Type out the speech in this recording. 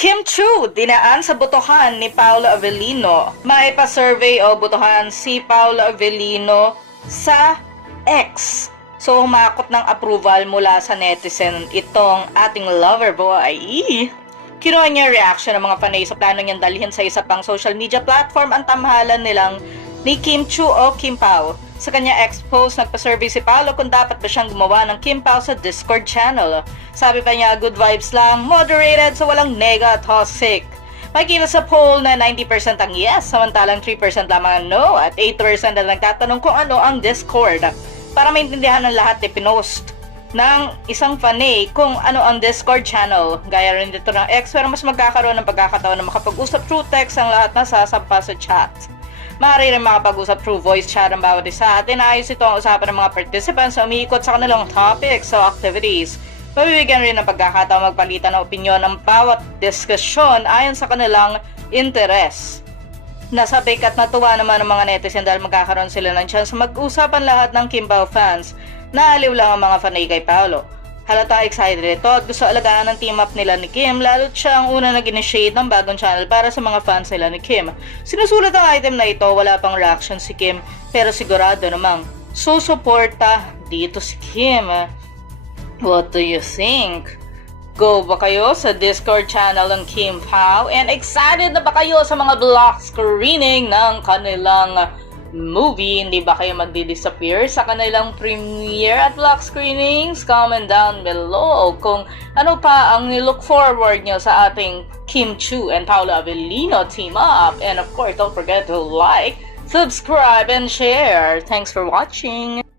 Kim Chu, dinaan sa botohan ni Paolo Avellino. May pa-survey o botohan si Paolo Avellino sa X. So, humakot ng approval mula sa netizen itong ating lover boy. Kinuha niya reaction ng mga panay sa plano niyang dalhin sa isa pang social media platform ang tamhalan nilang ni Kim Chu o Kim Pao. Sa kanya X-post, nagpa-survey si Paolo kung dapat ba siyang gumawa ng Kim Pao sa Discord channel. Sabi pa niya, good vibes lang, moderated, so walang nega at toxic. Makikita sa poll na 90% ang yes, samantalang 3% lamang ang no, at 8% ang nagtatanong kung ano ang Discord. Para maintindihan ng lahat, pinost ng isang fanay kung ano ang Discord channel. Gaya rin dito ng X, pero mas magkakaroon ng pagkakataon na makapag-usap through text ang lahat na sasampa sa chat. Maaari rin makapag-usap through voice chat ang bawat isa at inayos ito ang usapan ng mga participants sa umiikot sa kanilang topics o activities. Mabibigyan rin ng pagkakataon magpalitan ng opinyon ng bawat diskusyon ayon sa kanilang interes. Nasabik at natuwa naman ng mga netizen dahil magkakaroon sila ng chance mag-usapan lahat ng Kim Pao fans. Naaliw lang ang mga fanay kay Paolo. Halata excited ito at gusto alagaan ng team up nila ni Kim, lalo't siya ang una nag-initiate ng bagong channel para sa mga fans nila ni Kim. Sinusulat ang item na ito, wala pang reaction si Kim, pero sigurado namang susuporta dito si Kim. What do you think? Go ba kayo sa Discord channel ng Kim Pao? And excited na ba kayo sa mga block screening ng kanilang movie? Hindi ba kayo magdi-disappear sa kanilang premiere at block screenings? Comment down below kung ano pa ang nilook forward nyo sa ating Kim Chu and Paolo Avellino team up. And of course, don't forget to like, subscribe, and share. Thanks for watching!